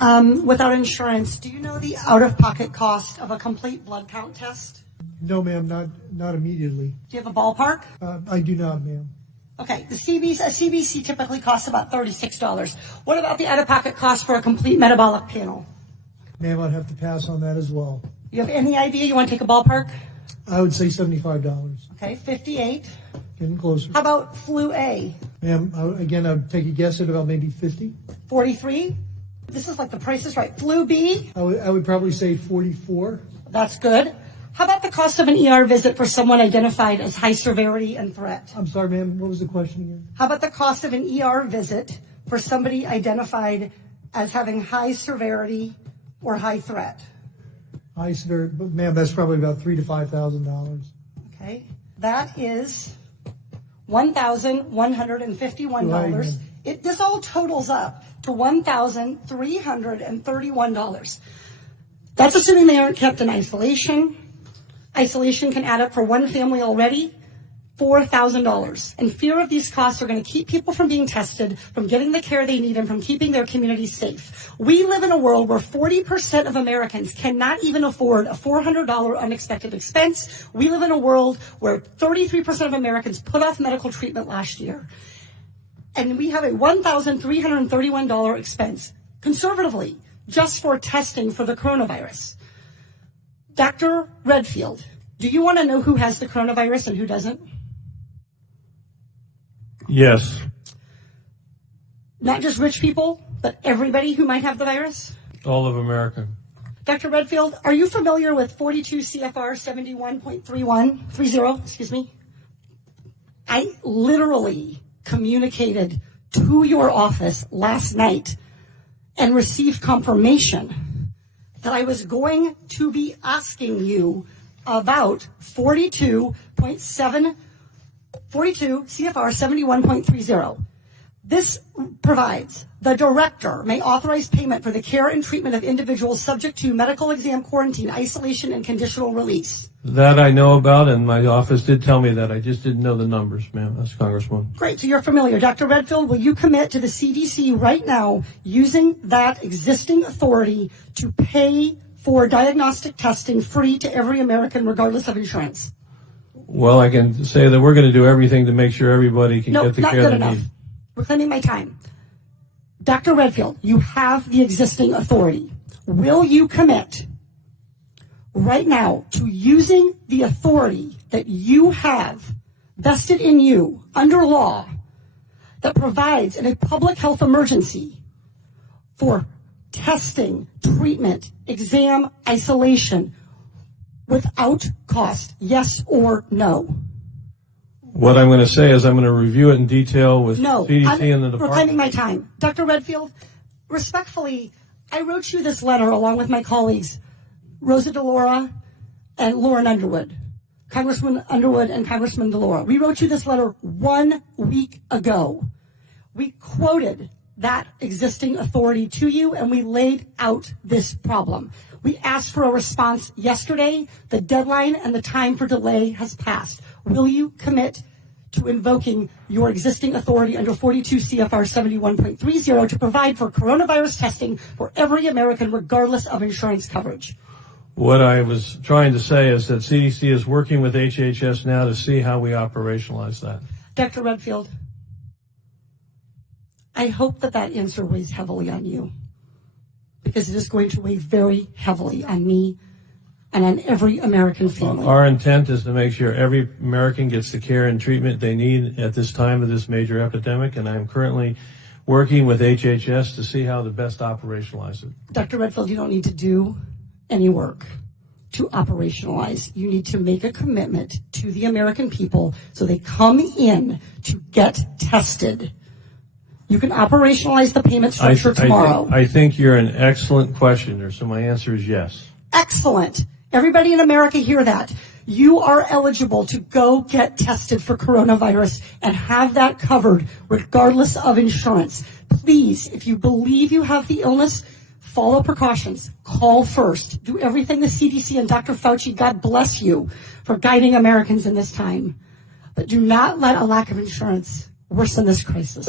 without insurance, do you know the out-of-pocket cost of a complete blood count test? No, ma'am, not immediately. Do you have a ballpark? I do not, ma'am. Okay, a CBC typically costs about $36. What about the out-of-pocket cost for a complete metabolic panel? Ma'am, I'd have to pass on that as well. You have any idea? You want to take a ballpark? I would say $75. Okay, 58. Getting closer. How about flu A? Ma'am, again, I would take a guess at about maybe 50. 43. This is like the Price is Right. Flu B? I would probably say 44. That's good. How about the cost of an ER visit for someone identified as high severity and threat? I'm sorry, ma'am, what was the question again? How about the cost of an ER visit for somebody identified as having high severity or high threat? High severity, but ma'am, that's probably about $3,000 to $5,000. Okay, that is $1,151. This all totals up to $1,331. That's assuming they aren't kept in isolation. Isolation can add up for one family already, $4,000. And fear of these costs are going to keep people from being tested, from getting the care they need, and from keeping their communities safe. We live in a world where 40% of Americans cannot even afford a $400 unexpected expense. We live in a world where 33% of Americans put off medical treatment last year. And we have a $1,331 expense, conservatively, just for testing for the coronavirus. Dr. Redfield, do you want to know who has the coronavirus and who doesn't? Yes. Not just rich people, but everybody who might have the virus? All of America. Dr. Redfield, are you familiar with 42 CFR 71.30? I literally communicated to your office last night and received confirmation that I was going to be asking you about 42 CFR 71.30. This provides the director may authorize payment for the care and treatment of individuals subject to medical exam, quarantine, isolation, and conditional release. That I know about, and my office did tell me that. I just didn't know the numbers, ma'am. That's Congresswoman. Great, so you're familiar. Dr. Redfield, will you commit to the CDC right now using that existing authority to pay for diagnostic testing free to every American regardless of insurance? Well, I can say that we're going to do everything to make sure everybody can get the care they need. Reclaiming my time. Dr. Redfield, you have the existing authority. Will you commit right now to using the authority that you have vested in you under law that provides in a public health emergency for testing, treatment, exam, isolation without cost? Yes or no? What I'm going to say is I'm going to review it in detail with CDC and the department. Reclaiming my time. Dr. Redfield, respectfully, I wrote you this letter along with my colleagues, Rosa DeLaura and Lauren Underwood, Congressman Underwood and Congressman DeLaura. We wrote you this letter 1 week ago. We quoted that existing authority to you, and we laid out this problem. We asked for a response yesterday. The deadline and the time for delay has passed. Will you commit to invoking your existing authority under 42 CFR 71.30 to provide for coronavirus testing for every American regardless of insurance coverage? What I was trying to say is that CDC is working with HHS now to see how we operationalize that. Dr. Redfield, I hope that answer weighs heavily on you, because it is going to weigh very heavily on me and on every American family. Our intent is to make sure every American gets the care and treatment they need at this time of this major epidemic, and I'm currently working with HHS to see how to best operationalize it. Dr. Redfield, you don't need to do any work to operationalize. You need to make a commitment to the American people so they come in to get tested. You can operationalize the payment structure tomorrow. I think you're an excellent questioner, so my answer is yes. Excellent. Everybody in America hear that. You are eligible to go get tested for coronavirus and have that covered regardless of insurance. Please, if you believe you have the illness, follow precautions. Call first. Do everything the CDC and Dr. Fauci, God bless you, for guiding Americans in this time. But do not let a lack of insurance worsen this crisis.